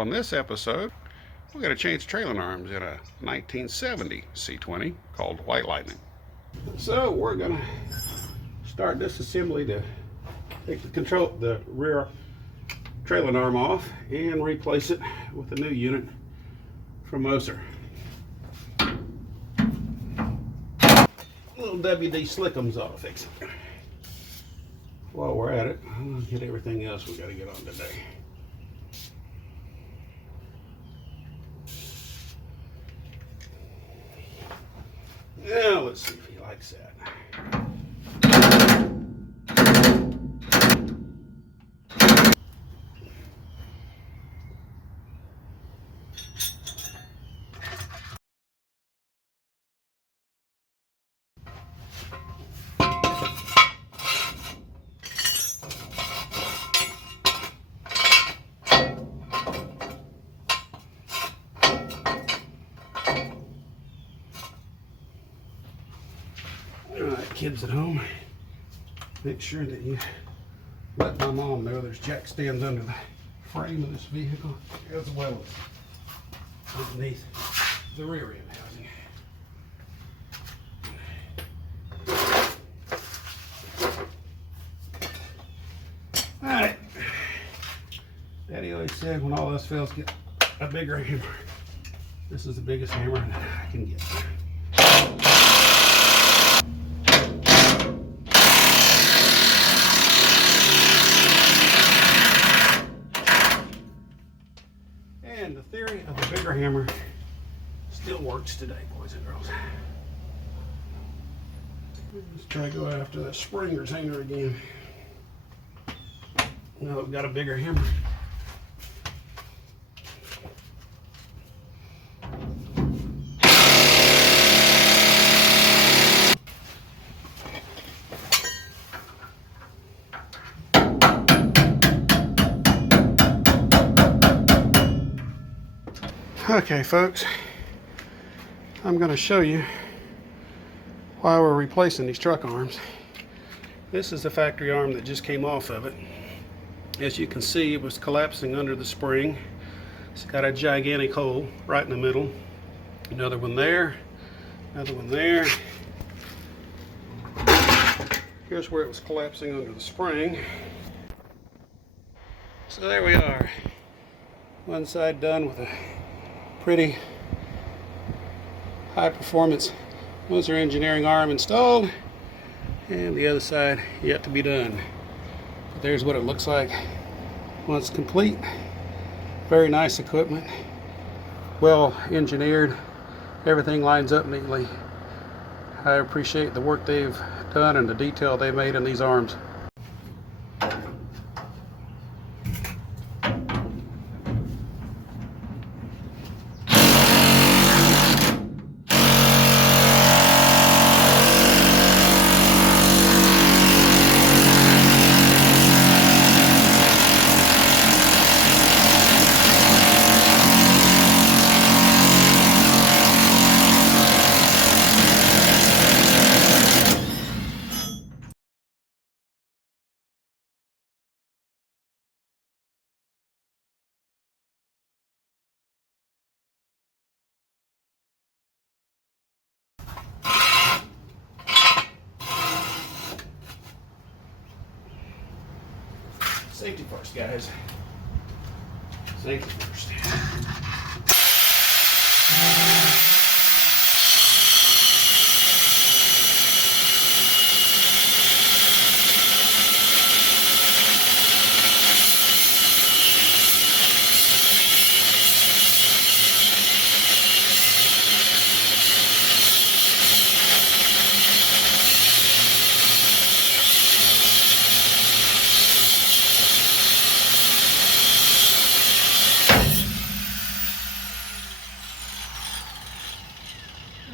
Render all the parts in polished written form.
On this episode, we're going to change trailing arms in a 1970 C20 called White Lightning. So we're going to start this assembly to take the rear trailing arm off and replace it with a new unit from Moser. Little WD Slickums ought to fix it. While we're at it, I'm going to get everything else we got to get on today. Now let's see if he likes that. Alright, kids at home, make sure that you let my mom know there's jack stands under the frame of this vehicle as well as underneath the rear end housing. Alright, Daddy always said when all else fails, get a bigger hammer. This is the biggest hammer I can get. And the theory of the bigger hammer still works today, boys and girls. Let's try to go after that Springer's hanger again. Now we've got a bigger hammer. Okay, folks, I'm going to show you why we're replacing these truck arms. This is the factory arm that just came off of it. As you can see, it was collapsing under the spring. It's got a gigantic hole right in the middle. Another one there, another one there. Here's where it was collapsing under the spring. So there we are. One side done with a pretty high performance Moser engineering arm installed, and the other side yet to be done. But there's what it looks like once complete. Very nice equipment, well engineered, everything lines up neatly. I appreciate the work they've done and the detail they made in these arms. Safety first, guys. Safety first.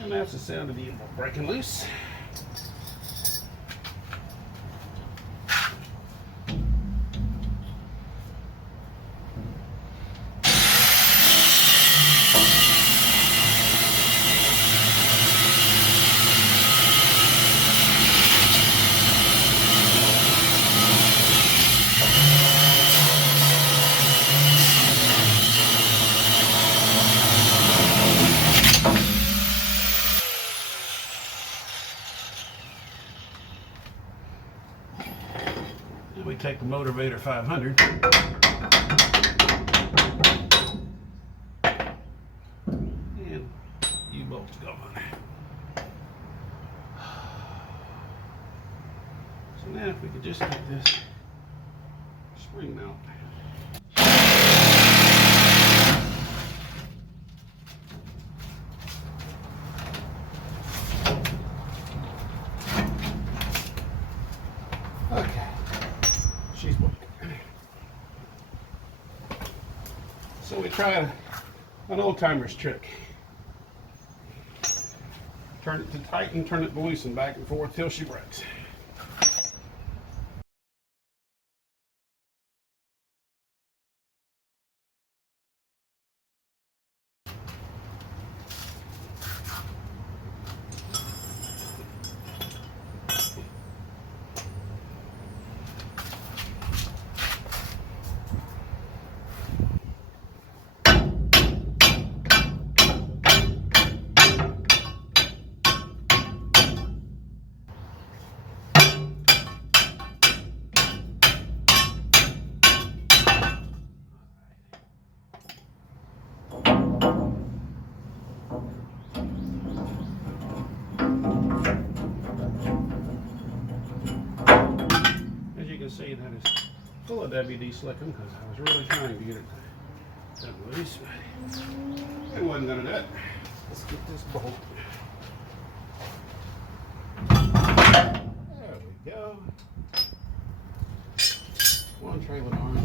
And that's the sound of the Dewalt breaking loose. Motivator 500. And U-bolt's gone. So now if we could just get this spring mount. Okay, she's working. So we tried an old timer's trick. Turn it to tighten, turn it to loosen, back and forth till she breaks. See, that is full of WD silicone because I was really trying to get it to loose. It wasn't gonna do it. Let's get this bolt. There we go. One trailing arm.